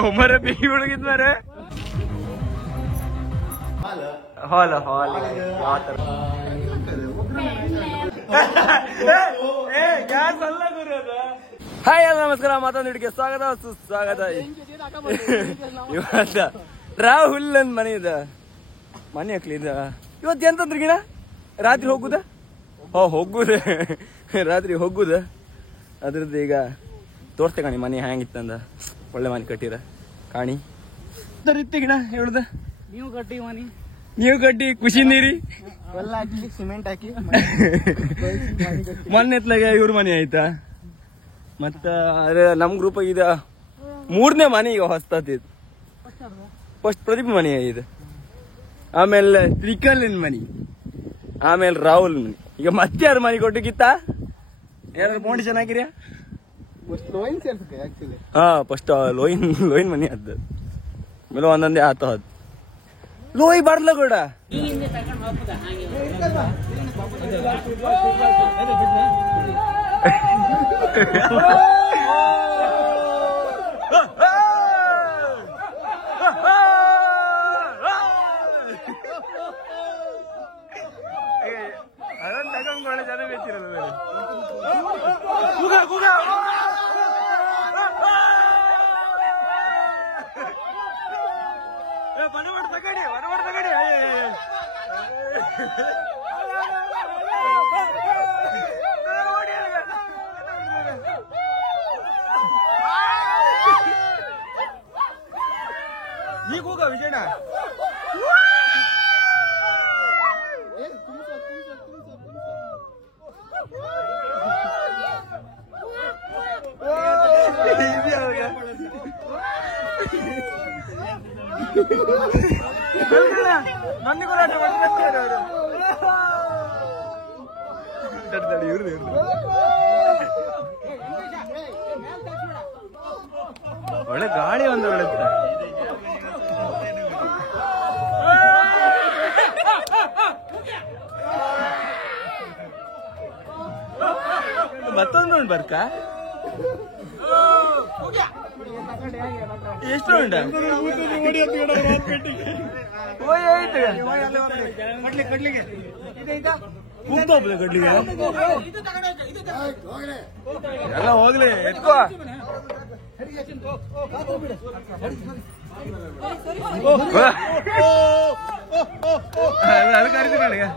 ಒಮ್ಮರೆ ಬೇಗಿ ಒಳಗಿದ್ ಮಾರೆ ಹಾಲ್ ಹಾಲ್ ಯಾವತರ ಹಾಯ್ ಎಲ್ಲ ನಮಸ್ಕಾರ ಮತ್ತೊಂದು ಹಿಡಿಗೆ ಸ್ವಾಗತ ಸುಸ್ವಾಗತ. ಇವತ್ತ ರಾಹುಲ್ ಅಂದ್ ಮನೆ ಇದ ಮನೆ ಹಾಕ್ಲಿದ ಇವತ್ತು ಎಂತಂದ್ರಿಗಿನ ರಾತ್ರಿ ಹೋಗುದ ಹೋಗುದ ರಾತ್ರಿ ಹೋಗುದ ಅದ್ರದ್ದು ಈಗ ತೋರ್ತೆ ಕಾಣಿ ಮನೆ ಹ್ಯಾಂಗಿತ್ತಂದ ಒಳ್ಳೆ ಮನೆ ಕಟ್ಟಿರ ಕಾಣಿ ಇತ್ತಿಗಿನ ಹೇಳುದ ನೀವು ಕಟ್ಟಿ ಮನಿ ನೀವು ಕಟ್ಟಿ ಖುಷಿ ನೀರಿ ಎಲ್ಲ ಹಾಕಿ ಸಿಮೆಂಟ್ ಹಾಕಿ ಮೊನ್ನೆ ಎತ್ಲಾಗ ಇವ್ರ ಮನೆ ಆಯ್ತಾ ಮತ್ತ ಅದೇ ನಮ್ ಗ್ರೂಪ್ ಇದ 3ನೇ ಮನೆ ಈಗ ಹೊಸ್ತದ ಫಸ್ಟ್ ಪ್ರದೀಪ್ ಮನೆ ಇದು, ಆಮೇಲೆ ತ್ರಿಕಲಿನ್ ಮನಿ, ಆಮೇಲೆ ರಾಹುಲ್ ಮನಿ. ಈಗ ಮತ್ತೆ ಯಾರು ಮನೆ ಕೊಟ್ಟಿಗಿತ್ತ ಯಾರು ಫೌಂಡೇಶನ್ ಹಾಕಿರ್ಯಾ? ಹಾ ಫಸ್ಟ್ ಲೋಯಿನ್ ಮನಿ ಅದ ಆಮೇಲೆ ಒಂದೊಂದೇ ಆತ ಅದ್ ಲೋಯ್ ಬಾರ್ಲ ಕೂಡ ಅದನ್ನ ತಗೊಂಡ್ಕೊಳ್ಳೆ ಜನ ಬೇಕಿರಲ್ಲ ಈಗ ಹೋಗ ವಿಜಯಣ್ಣ ನನ್ನಿ ಕೂಡ ಒಳ್ಳೆ ಗಾಳಿ ಒಂದು ಒಳ್ಳೆ ಮತ್ತೊಂದು ಉಂಟು ಬರ್ಕ ಎಷ್ಟು ಉಂಟ ಎಲ್ಲ ಹೋಗ್ಲಿ ಎತ್ಕೋ ಅದು ಕರೀತು ನನಗೆ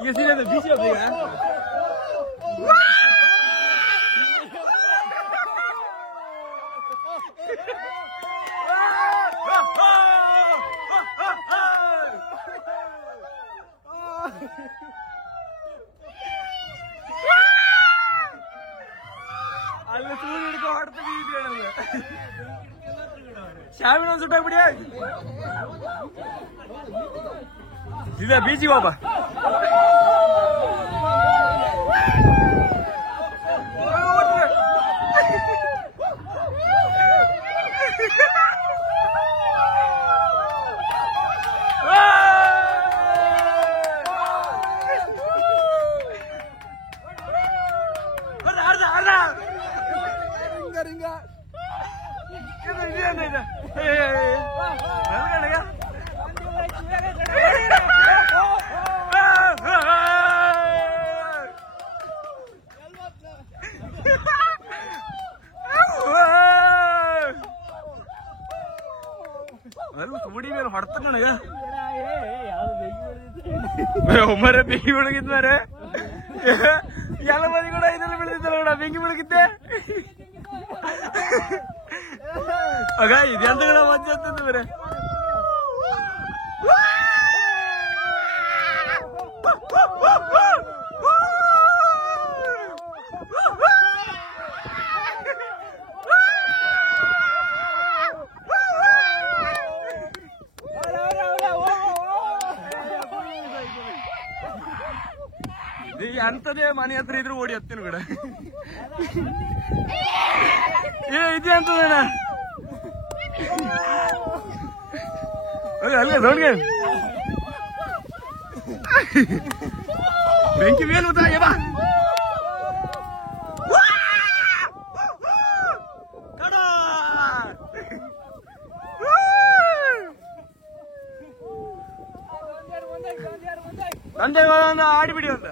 ಈಗ ಸೀರೆ ಬೀಚ್ ಈಗ ಅಲ್ಲ ಸೂರ್ಯ ಹಿಡ್ಕೊ ಹೊಡ್ತೀವಿ ಶಾಮಿನ ಒಂದು ಸುಟ್ಟಾಗ್ಬಿಡಿ ಸೀದಾ ಬೀಚಿಗೆ ಹೋಗ ಮುಡಿ ಮೇಲೆ ಹೊಡ್ತ ನನಗ ಒಮ್ಮರೆ ಬೆಂಕಿ ಬೆಳಗಿದ್ ಮಾರೆ ಎಲ್ಲ ಮನೆ ಕೂಡ ಇದೆಲ್ಲ ಬೆಳೆದಿದ್ದಲ್ಲ ಕೂಡ ಬೆಂಕಿ ಬೆಳಗಿದ್ದೆ ಆಗ ಇದೆಂತ ಕೂಡ ಮಜ್ಜೆ ಆಗ್ತದೆ ಬೇರೆ ಅಂತದೇ ಮನೆ ಹತ್ರ ಇದ್ರು ಓಡಿ ಹತ್ತಿನ ಕೂಡ ಇದೆ ಅಂತದಣ್ಣ ಅಲ್ಲ ನೋಡ್ಗೆ ಬೆಂಕಿ ಮೇಲೆ ಉತ್ತಾಯ ಬಾ ನಂದೇ ಆಡಿಬಿಡಿ ಅಂತ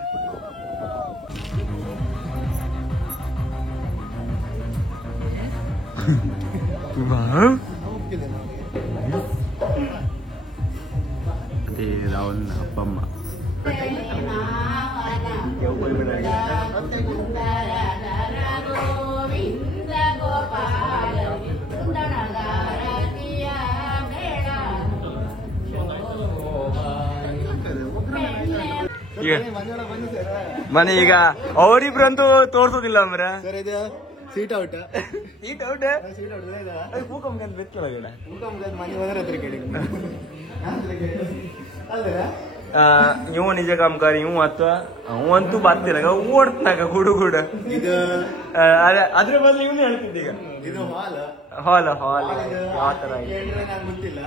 ಅದೇ ರಾಹುಲ್ ಅಪ್ಪ ಅಮ್ಮ ಮನೆ ಈಗ ಅವರಿಬ್ರಂತೂ ತೋರ್ಸೋದಿಲ್ಲ ಅಮ್ರ ಸೀಟ್ ಔಟ್ ಸೀಟ್ ಔಟ್ ಭೂಕಂಪ ಬೆಚ್ಚೊಳಗಡೆ ಮನೆ ಹೋದ್ರೆ ಹತ್ರ ಕೇಳಿ ಇವ ನಿಜ ಕಾಮಗಾರಿ ಇವ್ ಅಥವಾ ಅವಂತೂ ಬರ್ತಿಲ್ಲ ಓಡ್ತನಾಗ ಹುಡುಗುಡ ಇದು ಅದೇ ಅದ್ರ ಬದಲು ಇವನು ಹೇಳ್ತಿದ್ದ ಈಗ ಇದು ಹಾಲ್ ಹಾಲ್ ಹಾಲ್ ಯಾವ ತರ ನಂಗೆ ಗೊತ್ತಿಲ್ಲ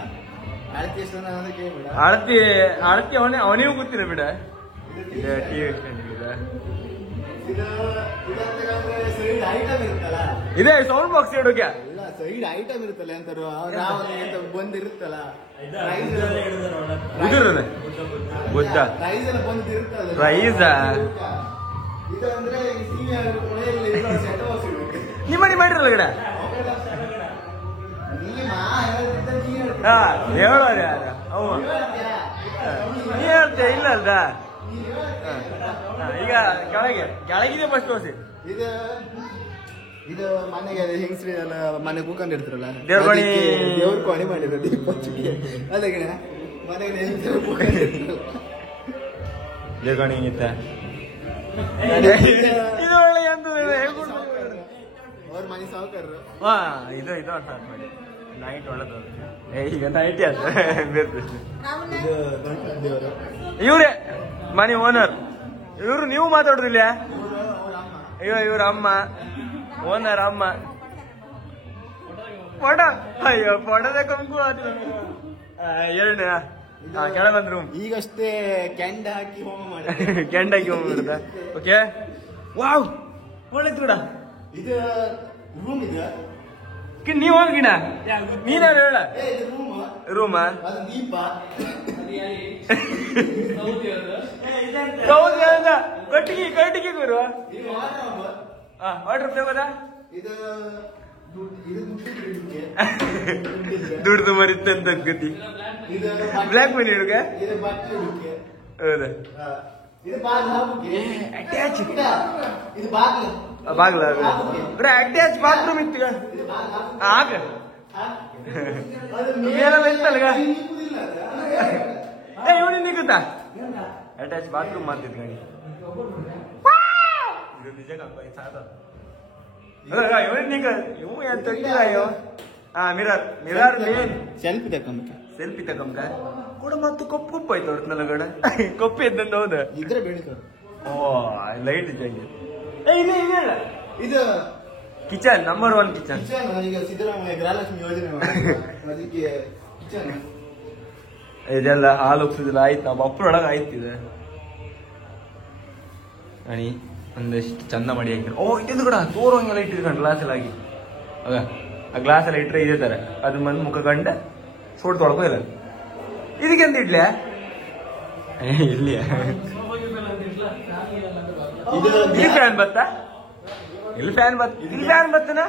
ಅಳತಿ ಎಷ್ಟು ಕೇಳ್ಬಿಡ ಅಳತಿ ಅಳತಿ ಅವನಿಗೂ ಗೊತ್ತಿಲ್ಲ ಬಿಡ ಟಿವಿ ಸೈಡ್ ಐಟಮ್ ಇರುತ್ತಲ್ಲ ಇದೆ ಸೌಂಡ್ ಬಾಕ್ಸ್ ಇಡೋಕೆ ಇಲ್ಲ ಸೈಡ್ ಐಟಮ್ ಇರುತ್ತಲ್ಲ ಎಂತಾರು ಬಂದಿರುತ್ತಲ್ಲ ಉದುರದೆ ಬುದ್ಧ ಪ್ರೈಸ್ ಎಲ್ಲ ಬಂದಿರುತ್ತಲ್ಲ ಪ್ರೈಸ್ ಇದು ಅಂದ್ರೆ ಸೆಟ್ ಬಾಕ್ಸ್ ಇಡಬೇಕು ನಿಮ್ಮನೆ ಮಾಡಿರಲ್ಲ ಗಿಡ ಹಾ ಹೇಳೋರು ಯಾರು ಅವ ನೀ ಹೇಳ್ತೆ ಇಲ್ಲ ಅಲ್ದ ಈಗ ಕೆಳಗಿದೆ ಫಸ್ಟ್ ತೋರಿಸಿ ಇದು ಇದು ಮನೆಗೆ ಹೆಂಗಸ್ರಿ ಎಲ್ಲ ಮನೆ ಕೂಕೊಂಡಿರ್ತಾರಲ್ಲ ದೇವ್ರ ಕೋಣಿ ಮಾಡಿದ್ರು ದೀಪಕ್ಕೆ ಅದಕ್ಕೆ ಮನೆಗೆ ಹೆಂಗಸ್ರು ದೇವ್ರಗಣಿ ಹಿಂಗಿತ್ತ ಇದು ಒಳ್ಳೆ ಎಂದು ಅವ್ರ ಮನೆ ಸಾವುಕಾರರು ಹಾ ಇದು ಸ್ಟಾರ್ಟ್ ಮಾಡಿ ನೈಟ್ ಒಳ್ಳೇದು ಈಗ ನೈಟ್ ಅಂತ ಬೇರೆ ದೇವರು ಇವ್ರೆ ಮನೆ ಓನರ್ ಇವ್ರು ನೀವು ಮಾತಾಡುದಿಲ್ಲ ಇವ್ರ ಅಮ್ಮ ಓನರ್ ಅಮ್ಮ ಫೋಟ ಅಯ್ಯೋ ಫೋಟೋದ ಕಂಕು ಎರಡನೇ ಕೆಳ ಬಂದ್ ರೂಮ್ ಈಗಷ್ಟೇ ಕ್ಯಾಂಡ ಹಾಕಿ ಹೋಮ ಮಾಡಿ ಕೆಂಡ ಹಾಕಿ ಹೋಮ್ ಬಿಡುದ ಓಕೆ ವಾವ್ ಒಳ್ಳೆ ಕೂಡ ಇದು ರೂಮ್ ಇದೆ ನೀವ್ ಹೋಗಿಣ ನೀನಾರು ಹೇಳ ರೂಮ ಅದು ದೀಪ ಕಟ್ಟಿಗೆ ಗುರು ವಾಟರ್ ಫ್ಲೇವರ ಇದು ದುಡ್ದು ಮರಿತಂತ ಗತಿ ಬ್ಲ್ಯಾಕ್ ಮನಿ ಹುಡುಗ ಇದು ಬಟ್ಟೆ ಹೌದಾ ಇದು ಬಾಗಿಲು ಅಟ್ಯಾಚ್ ಇದು ಬಾಗಿಲು ಬಾಗ್ಲ ಅಟ್ಯಾಚ್ ಬಾತ್ರೂಮ್ ಇತ್ತು ಆಗ ಏನೆಲ್ಲ ಇತ್ತಲ್ಗ ಇವನಿ ನಿಗುತ್ತಾ ಅಟ್ಯಾಚ್ ಬಾತ್ರೂಮ್ ಮಾಡ್ತಿದ್ ಗಾಡಿ ಇದು ನಿಜ ಇವು ಎಂತ ಮಿರರ್ ಮೇನ್ ಸೆಲ್ಫಿ ತಕೊಂಬ ಸೆಲ್ಫಿ ತಗೊಂಬ ಕೂಡ ಮತ್ತೆ ಕೊಪ್ಪು ಆಯ್ತು ಅವ್ರ ನಲಗಡ ಕೊಪ್ಪು ಇದ್ದಂತ ಹೌದ ಇದ್ರೆ ಬೆಳಿತಾರೆ ಓ ಲೈಟ್ ಇದ್ದಂಗೆ ಇದು ಕಿಚನ್ ನಂಬರ್ 1 ಕಿಚನ್ ಈಗ ಸಿದ್ದರಾಮಯ್ಯ ಗೃಹಲಕ್ಷ್ಮಿ ಯೋಜನೆ ಅದಕ್ಕೆ ಕಿಚನ್ ಇದೆಲ್ಲ ಹಾಲು ಹೋಗ್ತಿದಿಲ್ಲ ಆಯ್ತು ನಾವು ಅಪ್ಪರೊಳಗೆ ಆಯ್ತಿದೆ ಅಣಿ ಒಂದಷ್ಟು ಚಂದ ಮಾಡಿ ಹಾಕಿ ಓ ಇದೆಂದು ಕೂಡ ತೋರುವಂಗೆಲ್ಲ ಇಟ್ಟಿರ್ಕೊಂಡು ಗ್ಲಾಸ್ ಎಲ್ಲ ಆಗಿ ಆಗ ಆ ಗ್ಲಾಸ್ ಎಲ್ಲ ಇಟ್ಟರೆ ಇದೇ ತರ ಅದ್ರ ಬಂದು ಮುಖ ಕಂಡ ಸೋಡ್ ತೊಳ್ಕೋದಿಲ್ಲ ಇದಕ್ಕೆಂತ ಇಡ್ಲೆ ಇಲ್ಲಿ ಇಲ್ಲಿ ಫ್ಯಾನ್ ಬತ್ತಾ ಇಲ್ಲಿ ಫ್ಯಾನ್ ಬತ್ತನ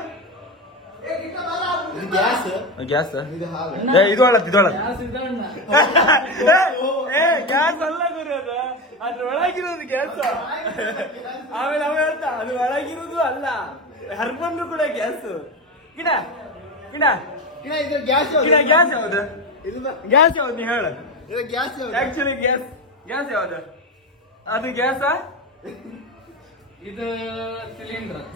ಗ್ಯಾಸ್ ಗ್ಯಾಸ್ ಇದು ಹಾಲು ಇದು ಗ್ಯಾಸ್ ಅಲ್ಲ ಗುರು ಅದು ಅದ್ರೊಳಗಿರೋದು ಗ್ಯಾಸ್ ಆಮೇಲೆ ಅವ ಹೇಳ್ತಾ ಅದು ಒಳಗಿರೋದು ಅಲ್ಲ ಹರ್ಬಂದ್ರು ಕೂಡ ಗ್ಯಾಸ್ ಗಿಡ ಗಿಡ ಇದು ಗ್ಯಾಸ್ ಗಿಡ ಗ್ಯಾಸ್ ಯಾವ್ದು ಇದು ಗ್ಯಾಸ್ ಯಾವ್ದು ನೀ ಹೇಳ ಇದು ಗ್ಯಾಸ್ ಆಕ್ಚುಲಿ ಗ್ಯಾಸ್ ಯಾವ್ದು ಅದು ಗ್ಯಾಸಾ ಇದು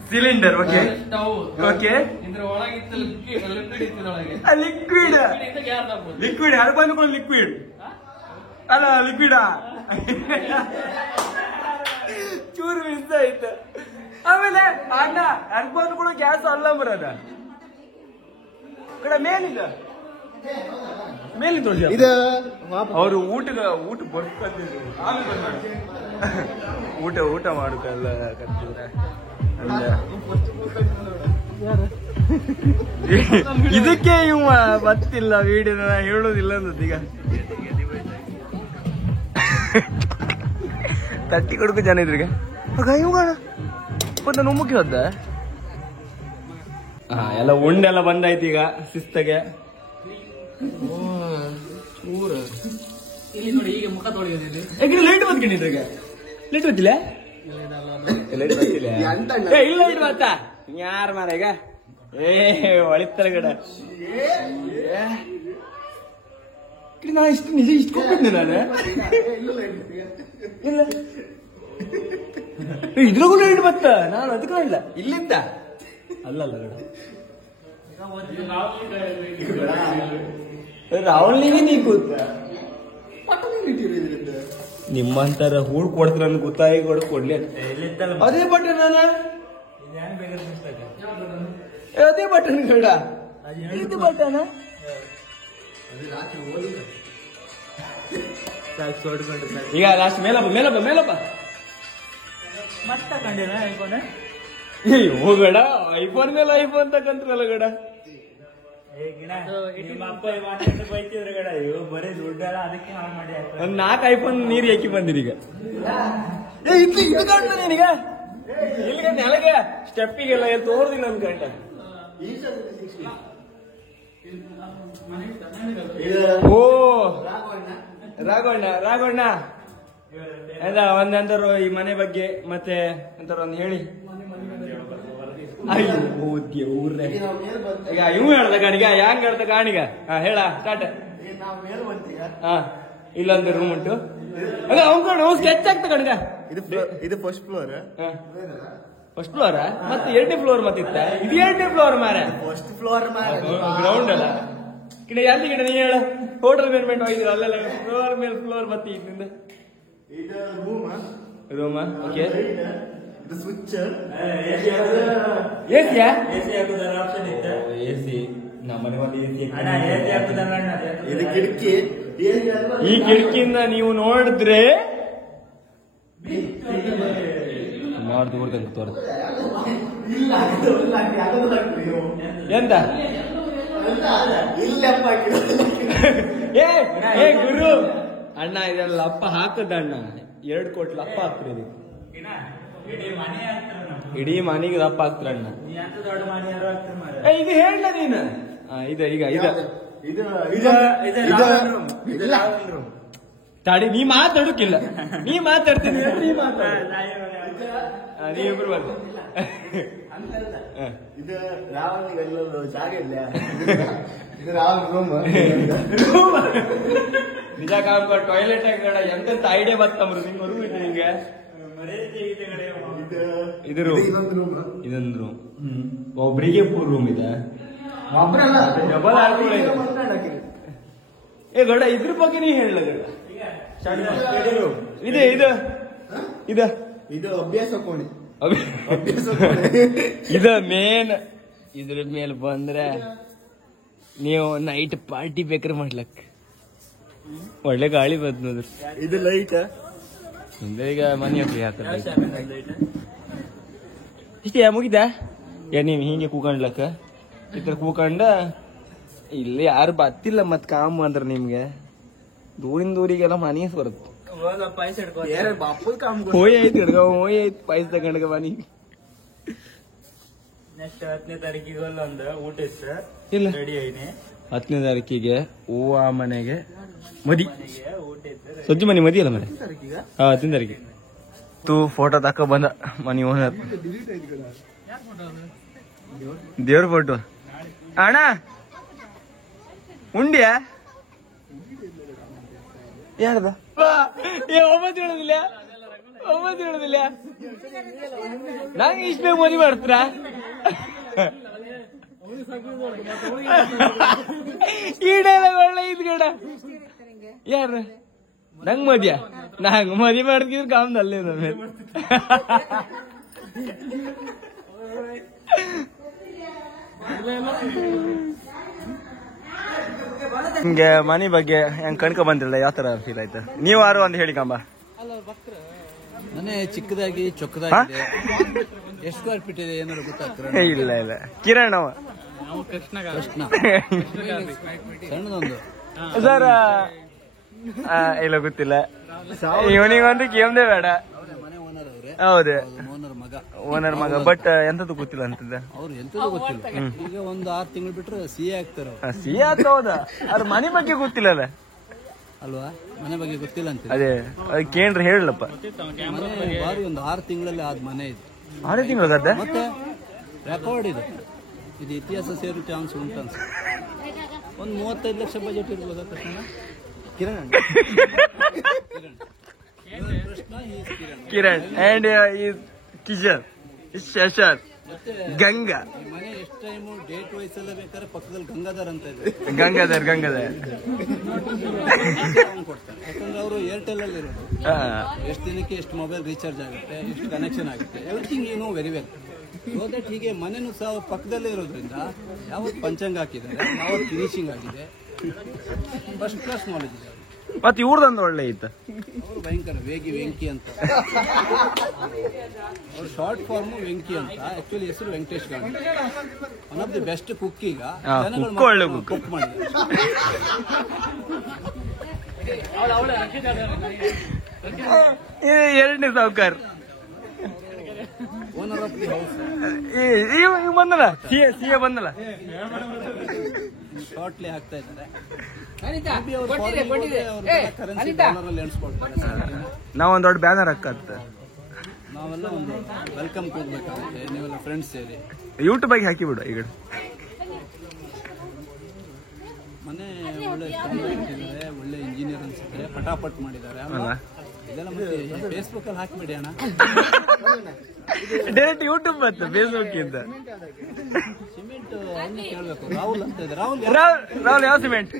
ಸಿಲಿಂಡರ್ ಓಕೆ ಸ್ಟವ್ ಓಕೆ ಇದ್ರ ಒಳಗಿತ್ತು ಲಿಕ್ವಿಡ್ ಇತ್ತೊಳಗೆ ಲಿಕ್ವಿಡ್ ಗ್ಯಾಸ್ ಆಗ್ಬೋದು ಲಿಕ್ವಿಡ್ ಹರ್ಬಂದ್ಕೊಂಡು ಲಿಕ್ವಿಡ್ ಅಲ್ಲ ಲಿಕ್ವಿಡಾ ಚೂರು ಮಿಸ್ ಆಯ್ತು ಆಮೇಲೆ ಅಣ್ಣ ಹರ್ಬಂದ್ ಕೂಡ ಗ್ಯಾಸ್ ಅಲ್ಲ ಬರೋದ ಕಡೆ ಮೇನ್ ಇದು ಮೇಲೆ ತೋರಿಸಿ ಇದು ಅವರು ಊಟ ಬರ್ಕತ್ತಿದ್ರು ಊಟ ಮಾಡಕಲ್ಲ ಕತ್ತಿದ್ರ ಇದಕ್ಕೆ ಇವ ಗೊತ್ತಿಲ್ಲ ವಿಡಿಯೋ ಹೇಳೋದಿಲ್ಲ ಅಂದದ್ದು ಈಗ ತಟ್ಟಿ ಕೊಡಕು ಜನ ಇದ್ರಿಗೆ ಇವಾಗ ನಾನು ಉಮ್ಮಕ್ಕೆ ಹೋದ ಎಲ್ಲ ಉಂಡೆಲ್ಲ ಬಂದಾಯ್ತು ಈಗ ಶಿಸ್ತಗೆ ಇಲ್ಲಿ ನೋಡಿ ಈಗ ಮುಖ ತೊಳೆಯೋದಿಲ್ಲ ಲೈಟ್ ಬಂದ್ಕೊಂಡಿದ್ರಾಗ ಲೈಟ್ ಗೊತ್ತಿಲ್ಲ ಇಲ್ಲ ಲೈಟ್ ಬತ್ತ ಯಾರ ಮಾರ ಈಗ ಒಳಿತರ ಗಡ ನಾ ಇಷ್ಟು ನಿಜ ಇಷ್ಟು ಕೊಟ್ಟಿದ್ದೆ ನಾನು ಇಲ್ಲ ಇದ್ರಾಗೂ ಲೈಟ್ ಬತ್ತ ನಾನು ಅದಕ್ಕೆ ಇಲ್ಲ ಇಲ್ಲಿಂದ ಅಲ್ಲಲ್ಲ ರಾಹುಲ್ನಿಗೆ ನೀ ಕೂತ ನಿಮ್ಮಂತರ ಹೂಡ್ ಕೊಡ್ತಾರ ಗೊತ್ತಾಗಿ ಕೊಡ್ಲಿ ಅದೇ ಬಟನ್ ಅದೇ ಬಟನ್ ಗಡ ಇದು ಬಟನ್ ಈಗ ಲಾಸ್ಟ್ ಮೇಲಪ್ಪ ಮತ್ತೆ ಕಂಡಿಲ್ಲ ಐಫೋನ್ ಹೋಗಡ ಐಫೋನ್ ಮೇಲೆ ಐಫೋನ್ ತಕಂತ್ರಲ್ಲ ಗಡ ಬರೀ ದುಡ್ಡೆಲ್ಲ ಅದಕ್ಕೆ ಹಾಳು ಮಾಡಿ ಒಂದ್ 4 ಐಫೋನ್ ನೀರ್ ಹಾಕಿ ಬಂದಿರಿ ಈಗ ಇದು ಕಾಣ್ತ ನೀನೀಗ ಇಲ್ಲಿಗೆ ನೆಲಗೆ ಸ್ಟೆಪ್ಪಿಗೆಲ್ಲ ಎಲ್ಲಿ ತೋರ್ದಿಲ್ಲ ನನ್ ಗಂಟ ಓ ರಾಘವಣ್ಣ ಒಂದಂತರು ಈ ಮನೆ ಬಗ್ಗೆ ಮತ್ತೆ ಅಂತಾರ ಒಂದ್ ಹೇಳಿ ಊರ್ರೆ ಈಗ ಇವ್ ಹೇಳ್ದ ಗಾಣಿಗ ಹೆಂಗ್ ಹೇಳ್ದ ಗಾಣಿಗ ಹೇಳ ಸ್ಟಾರ್ಟ್ ಇಲ್ಲೊಂದು ರೂಮ್ ಉಂಟು ಅವ್ನು ಸ್ಕೆಚ್ ಆಗ್ತ ಕಣ್ಗ ಇದು ಫಸ್ಟ್ ಫ್ಲೋರ್ ಮತ್ತೆ 2ನೇ ಫ್ಲೋರ್ ಮತ್ತಿತ್ತ ಇದು 2ನೇ ಫ್ಲೋರ್ ಮಾರ ಫಸ್ಟ್ ಫ್ಲೋರ್ ಗ್ರೌಂಡ್ ಅಲ್ಲ ಗಿಡ ಎಲ್ಲಿ ಗಿಡ ನೀ ಹೇಳ ಹೋಟೆಲ್ ಮೇನ್ಮೆಂಟ್ ಹೋಗಿದ್ರ ಅಲ್ಲೆಲ್ಲ ಫ್ಲೋರ್ ಮೇಲೆ ಫ್ಲೋರ್ ಮತ್ತೆ ಇದ್ದಿಂದ ಇದು ರೂಮ ಓಕೆ ಇದು ಸ್ವಿಚ್ ಎಸಿಯಾ ಎಸಿ ನಮ್ಮನೆ ಒಂದು ಎಸಿ ಇದು ಕಿಟಕಿ ಈ ಕಿಟಕಿಯಿಂದ ನೀವು ನೋಡಿದ್ರೆ ತೋರ್ ಎಂತ ಏ ಗುರು ಅಣ್ಣ ಇದೆಲ್ಲ ಅಪ್ಪ ಹಾಕದ ಅಣ್ಣ 2 ಕೋಟಿ ಅಪ್ಪ ಹಾಕ್ತಿರಿ ಇಡೀ ಮನೆಗೆ ದಪ್ಪ ಹಾಕ್ತಿರ ಅಣ್ಣ ಈಗ ಹೇಳ ನೀನು ತಡಿ ನೀ ಮಾತಾಡಕ್ಕಿಲ್ಲ ನೀ ಮಾತಾಡ್ತೀನಿ ನೀವಿಬ್ರು ಬರ್ತೀವಿ ಇದು ರಾವಣಿಗೆಲ್ಲ ಜಾಗ ಇಲ್ಲ ಇದು ರಾವಣ ರೂಮ್ ನಿಜ ಕಾಮ ಟಾಯ್ಲೆಟ್ ಆಗಡ ಎಂತೆಂತ ಐಡಿಯಾ ಬರ್ತಮ್ರು ನಿಮ್ಗೆ ರೂಮ್ ಇದೆ ನಿಂಗೆ ಇದೊಂದು ರೂಮ್ ಒಬ್ರಿಗೆ 4 ರೂಮ್ ಇದೆ ಡಬಲ್ ಏ ಗಡ ಇದ್ರ ಬಗ್ಗೆ ನೀ ಹೇಳ ಇದು ಅಭ್ಯಾಸ ಕೋಣೆ ಇದ ಮೇನ್ ಇದ್ರ ಮೇಲೆ ಬಂದ್ರೆ ನೀವು ನೈಟ್ ಪಾರ್ಟಿ ಬೇಕಾರೆ ಮಾಡ್ಲಕ್ ಒಳ್ಳೆ ಗಾಳಿ ಬಂದ್ ನೋಡ್ರಿ ಇದು ಲೈಟ್ ಈಗ ಮನೆ ಹಾಕ್ತಾರೆ ಇಷ್ಟೇ ಮುಗಿದ ನೀವ್ ಹಿಂಗೆ ಕೂಕೊಂಡ್ಲಕ್ಕ ಇತರ ಕೂಕೊಂಡ ಇಲ್ಲಿ ಯಾರು ಬತ್ತಿಲ್ಲ ಮತ್ ಕಾಮ್ ಅಂದ್ರ ನಿಮ್ಗೆ ದೂರಿಗೆಲ್ಲ ಮನೆ ಬರುತ್ತೆ ಹೋಯ್ ಆಯ್ತು ಹೋಯ್ ಆಯ್ತು ಪಾಯಸ ತಗೊಂಡ್ಗ ಮನಿ ನೆಕ್ಸ್ಟ್ 10ನೇ ತಾರೀಕಿಗೆ ಒಂದು ಊಟ ಇತ್ತು ಇಲ್ಲ ರೆಡಿ ಐನಿ 10ನೇ ತಾರೀಕಿಗೆ ಹೂವ ಮನೆಗೆ ಮದಿ ಊಟ ಇತ್ತು ಸಜ್ಜು ಮನೆ ಮದಿ ಅಲ್ಲ ಮನೆ 10ನೇ ತಾರೀಕಿಗೆ ಫೋಟೋ ತಕ ಬಂದ ಮನಿ ಓನರ್ ದೇವ್ರ ಫೋಟೋ ಅಣ್ಣ ಉಂಡ್ಯಾ ಯಾರದ ಒಬ್ಬತ್ತು ಹೇಳುದಿಲ್ಲ ನಂಗೆ ಇಷ್ಟ ಮದುವೆ ಮಾಡ್ತೀರ ಈ ಡೈಲಾಗ್ ಒಳ್ಳೆ ಇದ್ ಗಡ ಯಾರ ನಂಗ್ ಮದ್ಯ ನಂಗ್ ಮದ್ವೆ ಮಾಡ್ತಿದ್ರ ಕಾಮದಲ್ಲೇ ನಿಮ್ಗೆ ಮನೆ ಬಗ್ಗೆ ಹೆಂಗ್ ಕಣ್ಕೊ ಬಂದಿರಲ್ಲ ಯಾವ ತರ ಫೀಲ್ ಆಯ್ತು ನೀವು ಯಾರು ಅಂತ ಹೇಳಿ ಕಂಬ ಮನೆ ಚಿಕ್ಕದಾಗಿ ಚೊಕ್ಕದಾಗಿದೆ ಎಷ್ಟು ಸ್ಕ್ವೇರ್ ಫೀಟ್ ಇದೆ ಏನಾದ್ರು ಗೊತ್ತಾಗ್ತದೆ ಇಲ್ಲ ಇಲ್ಲ ಕಿರಣ್ ಅವ ಕೃಷ್ಣ ಸಣ್ಣದೊಂದು ಸರ್ ಇಲ್ಲ ಗೊತ್ತಿಲ್ಲ ಇವನಿಗೊಂದು ಕೇಮ್ದೇ ಬೇಡ ಮನೆ ಓನರ್ ಅವ್ರೆ ಹೌದು ಓನರ್ ಮಗ ಓನರ್ ಮಗ ಬಟ್ ಎಂತದ್ದು ಗೊತ್ತಿಲ್ಲ ಅಂತದ ಅವ್ರು ಎಂತದೂ ಗೊತ್ತಿಲ್ಲ ಈಗ ಒಂದು 6 ತಿಂಗಳು ಬಿಟ್ರೆ ಸಿಎ ಆಗ್ತಾರ ಸಿ ಆತ ಹೌದಾ ಅವ್ರ ಮನೆ ಬಗ್ಗೆ ಗೊತ್ತಿಲ್ಲಲ್ಲ ಅಲ್ವಾ ಮನೆ ಬಗ್ಗೆ ಗೊತ್ತಿಲ್ಲ ಅಂತ ಅದೇ ಅದಕ್ಕೇನ್ರಿ ಹೇಳಪ್ಪ ಮನೆ ಬಾರಿ ಒಂದು 6 ತಿಂಗಳಲ್ಲಿ ಆದ ಮನೆ ಇದು 6 ತಿಂಗಳು ಗದ್ದೆ ಮತ್ತೆ ರೆಕಾರ್ಡ್ ಇದೆ ಇದು ಇತಿಹಾಸ ಸೇರೋ ಚಾನ್ಸ್ ಉಂಟು ಅನ್ಸ ಒಂದು 35 ಲಕ್ಷ ಬಜೆಟ್ ಇರ್ಬೋದಾ ಕೃಷ್ಣ ಕಿರಣ್ ಕೃಷ್ಣ ಈಸ್ ಕಿರಣ್ ಕಿರಣ್ ಅಂಡ್ ಕಿಶನ್ ಶಶರ್ ಮತ್ತೆ ಗಂಗಾ ಈ ಮನೆ ಎಷ್ಟು ಟೈಮು ಡೇಟ್ ವೈಸ್ ಎಲ್ಲ ಬೇಕಾದ್ರೆ ಪಕ್ಕದಲ್ಲಿ ಗಂಗಾಧರ್ ಅಂತ ಇದೆ ಗಂಗಾಧರ್ ಕೊಡ್ತಾರೆ ಯಾಕಂದ್ರೆ ಅವರು ಏರ್ಟೆಲ್ ಅಲ್ಲಿ ಇರೋದು ಎಷ್ಟು ದಿನಕ್ಕೆ ಎಷ್ಟು ಮೊಬೈಲ್ ರೀಚಾರ್ಜ್ ಆಗುತ್ತೆ ಎಷ್ಟು ಕನೆಕ್ಷನ್ ಆಗುತ್ತೆ everything you know very well so that ಹೀಗೆ ಮನೆನೂ ಸಹ ಪಕ್ಕದಲ್ಲೇ ಇರೋದ್ರಿಂದ ಯಾವತ್ತು ಪಂಚಾಂಗ ಹಾಕಿದ್ದಾರೆ ಯಾವತ್ತು ಫಿನಿಶಿಂಗ್ ಆಗಿದೆ ಫಸ್ಟ್ ಕ್ಲಾಸ್ ನಾಲೆಜ್ ಇದೆ ಮತ್ತೆ ಇವ್ರದೊಂದು ಒಳ್ಳೆ ಇತ್ತು ಅವರು ಭಯಂಕರ ವೇಗಿ ವೆಂಕಿ ಅಂತ ಅವ್ರ ಶಾರ್ಟ್ ಫಾರ್ಮ್ ವೆಂಕಿ ಅಂತ ಆಕ್ಚುಲಿ ಹೆಸರು Venkatesh Gandhi one of the best cook ಈಗ cook ಒಳ್ಳೆ cook. ಕುಕ್ ಮಾಡಿದ್ದಾರೆ ಎರಡನೇ ಸಾವುಕಾರ್ ಓನರ್ ಆಫ್ ದಿ ಹೌಸ್ ಇವ್ ಬಂದಲ್ಲ ಸಿ ಎ ಬಂದಲ್ಲ ಶಾರ್ಟ್ಲಿ ಹಾಕ್ತಾ ಇದ್ದಾರೆ Maybe ಅವ್ರು foreign ಹೋದ್ರೆ ಅವ್ರ ಕರೆನ್ಸಿ ಡಾಲರ್ ಅಲ್ಲಿ ಎಣಿಸ್ಕೊಳ್ತಾರೆ ನಾವೊಂದ್ ದೊಡ್ಡ ಬ್ಯಾನರ್ ಹಾಕತ್ತ ನಾವೆಲ್ಲ ಒಂದು ವೆಲ್ಕಮ್ ಹೋಗ್ಬೇಕಾಗುತ್ತೆ ನೀವೆಲ್ಲ ಫ್ರೆಂಡ್ಸ್ ಸೇರಿ ಯೂಟ್ಯೂಬ್ ಆಗಿ ಹಾಕಿ ಬಿಡು ಈಗ ಮನೆ ಒಳ್ಳೆ ಇಟ್ಟಿದ್ದಾರೆ ಒಳ್ಳೆ ಇಂಜಿನಿಯರ್ ಅನ್ಸುತ್ತೆ ಪಟಾಪಟ್ ಮಾಡಿದ್ದಾರೆ ಅಲ್ಲ ಇದೆಲ್ಲ ಮತ್ತೆ ಫೇಸ್ಬುಕ್ ಅಲ್ಲಿ ಹಾಕ್ಬಿಡಿ ಅಣ್ಣ ಡೈರೆಕ್ಟ್ ಯೂಟ್ಯೂಬ್ ಬಂತು ಫೇಸ್ಬುಕ್ ಇಂದ ಸಿಮೆಂಟ್ ಅನ್ನ ಕೇಳ್ಬೇಕು ರಾಹುಲ್ ಅಂತ ಇದೆ ರಾಹುಲ್ ರಾಹುಲ್ ಯಾವ cement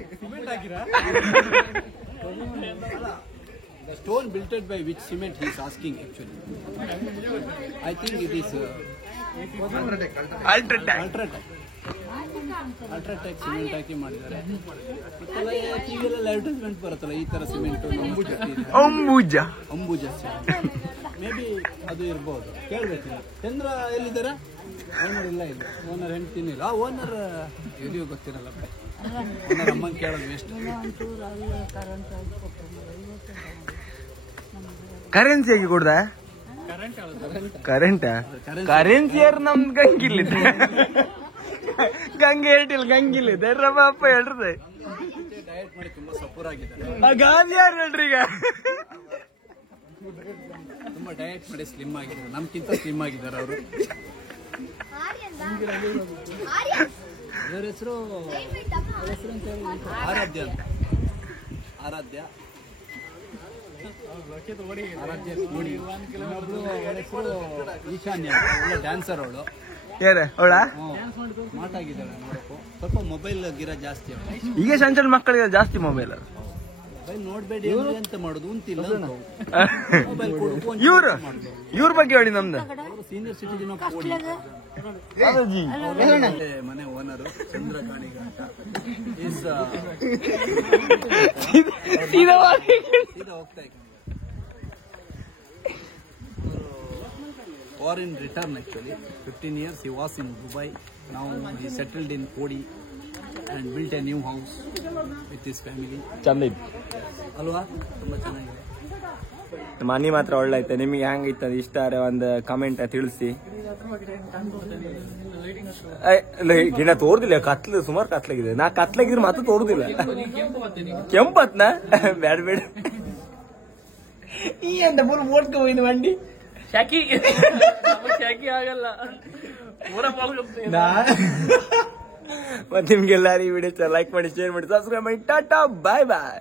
The stone built by which cement he is asking actually. I think it is UltraTech UltraTech cement ಹಾಕಿ ಮಾಡಿದ್ದಾರೆ ಮತ್ತೆಲ್ಲ ಟಿವಿಯಲ್ಲೆಲ್ಲ ಅಡ್ವರ್ಟೈಸ್ಮೆಂಟ್ ಬರುತ್ತಲ್ಲ ಈ ತರ ಸಿಮೆಂಟ್ ಅಂಬುಜ ಮೇ ಬಿ ಅದು ಇರ್ಬೋದು ಕೇಳ್ಬೇಕಿಲ್ಲ ಚಂದ್ರ ಎಲ್ಲಿದ್ದಾರೆ ಓನರ್ ಇಲ್ಲ ಇಲ್ಲ ಓನರ್ ಹೆಂಡ್ತಿನಿಲ್ಲ ಓನರ್ ಎಲ್ಲಿಯೂ ಗೊತ್ತಿರಲ್ಲ ಓನರ್ ಅಮ್ಮಂಗೆ ಕೇಳೋದು ಎಷ್ಟು ಕರೆನ್ಸಿ ಹೇಗೆ ಕೊಡ್ದ ಕರೆಂಟ್ ಕರೆನ್ಸಿ ಯಾರು ನಮ್ದು ಗಂಗಿಲ್ಲ ಗಂಗೆ ಹೇಳ್ತಿಲ್ಲ ಗಂಗಿಲ್ಲ ಅಪ್ಪ ಹೇಳ್ರಿ ಡಯಟ್ ಮಾಡಿ ತುಂಬಾ ಸಪೂರ್ ಆಗಿದ್ದಾರೆ ಗಾಂಧಿ ಯಾರು ಹೇಳ್ರಿ ಈಗ ತುಂಬಾ ಡಯಟ್ ಮಾಡಿ ಸ್ಲಿಮ್ ಆಗಿದ್ದಾರೆ ನಮ್ಗಿಂತ ಸ್ಲಿಮ್ ಆಗಿದ್ದಾರೆ ಅವರು ಇವ್ರ ಹೆಸರು ಅಂತ ಹೇಳಿ ಆರಾಧ್ಯ ಅಂತ ಆರಾಧ್ಯ ನೋಡಿ ಇನ್ನೊಬ್ಳು ಅವಳ ಹೆಸರು ಈಶಾನ್ಯ ಒಳ್ಳೆ ಡ್ಯಾನ್ಸರ್ ಅವಳು ಯಾರ ಅವಳ ಸ್ಮಾರ್ಟ್ ಆಗಿದ್ದಾಳೆ ನೋಡಕ್ಕೂ ಸ್ವಲ್ಪ ಮೊಬೈಲ್ ಗಿರ ಜಾಸ್ತಿ ಅವಳು ಈಗ ಸಣ್ಣ ಮಕ್ಕಳಿಗೆ ಜಾಸ್ತಿ ಮೊಬೈಲ್ ಮೊಬೈಲ್ ನೋಡ್ಬೇಡಿ ಅಂದ್ರೆ ಎಂತ ಮಾಡುದು ಉಂತಿಲ್ಲ ಮೊಬೈಲ್ ಕೊಡು ಇವ್ರ ಬಗ್ಗೆ ಹೇಳಿ ನಮ್ದು ಸೀನಿಯರ್ ಸಿಟಿಜನ್ ಆಫ್ ಮನೆ ಓನರು ಚಂದ್ರಕಾಣಿಗ ಅಂತ ಸೀದಾ ಹೋಗ್ತಾ ಇದ್ದಾರೆ foreign return actually 15 years he was in Dubai. Now he settled in Kodi and built a new house with his family. ಚಂದ ಇತ್ತು ಅಲ್ವಾ ತುಂಬಾ ಚೆನ್ನಾಗಿದೆ ಮನಿ ಮಾತ್ರ ಒಳ್ಳೆ ಐತೆ ನಿಮಗೆ ಹೆಂಗಿತ್ತು ಅದು ಇಷ್ಟ ಆದ್ರೆ ಒಂದು ಕಮೆಂಟ್ ತಿಳಿಸಿ ಗಿಣ ತೋರ್ದಿಲ್ಲ ಕತ್ಲು ಸುಮಾರು ಕತ್ಲಾಗಿದೆ ನಾ ಕತ್ಲಾಗಿದ್ರೆ ಮತ್ತೆ ತೋರುದಿಲ್ಲ ಕೆಂಪತ್ನ ಬ್ಯಾಡ ಬೇಡ ಈ ಅಂತ ಫುಲ್ ಓಡ್ಕೊ ಹೋಯ್ದು ಮಂಡಿ ಶಾಕಿ ಆಗಲ್ಲ ಮತ್ತೆ ನಿಮ್ಗೆಲ್ಲಾರು ಈ ವಿಡಿಯೋ ಲೈಕ್ ಮಾಡಿ ಶೇರ್ ಮಾಡಿ ಸಬ್ಸ್ಕ್ರೈಬ್ ಮಾಡಿ ಟಾಟಾ ಬಾಯ್ ಬಾಯ್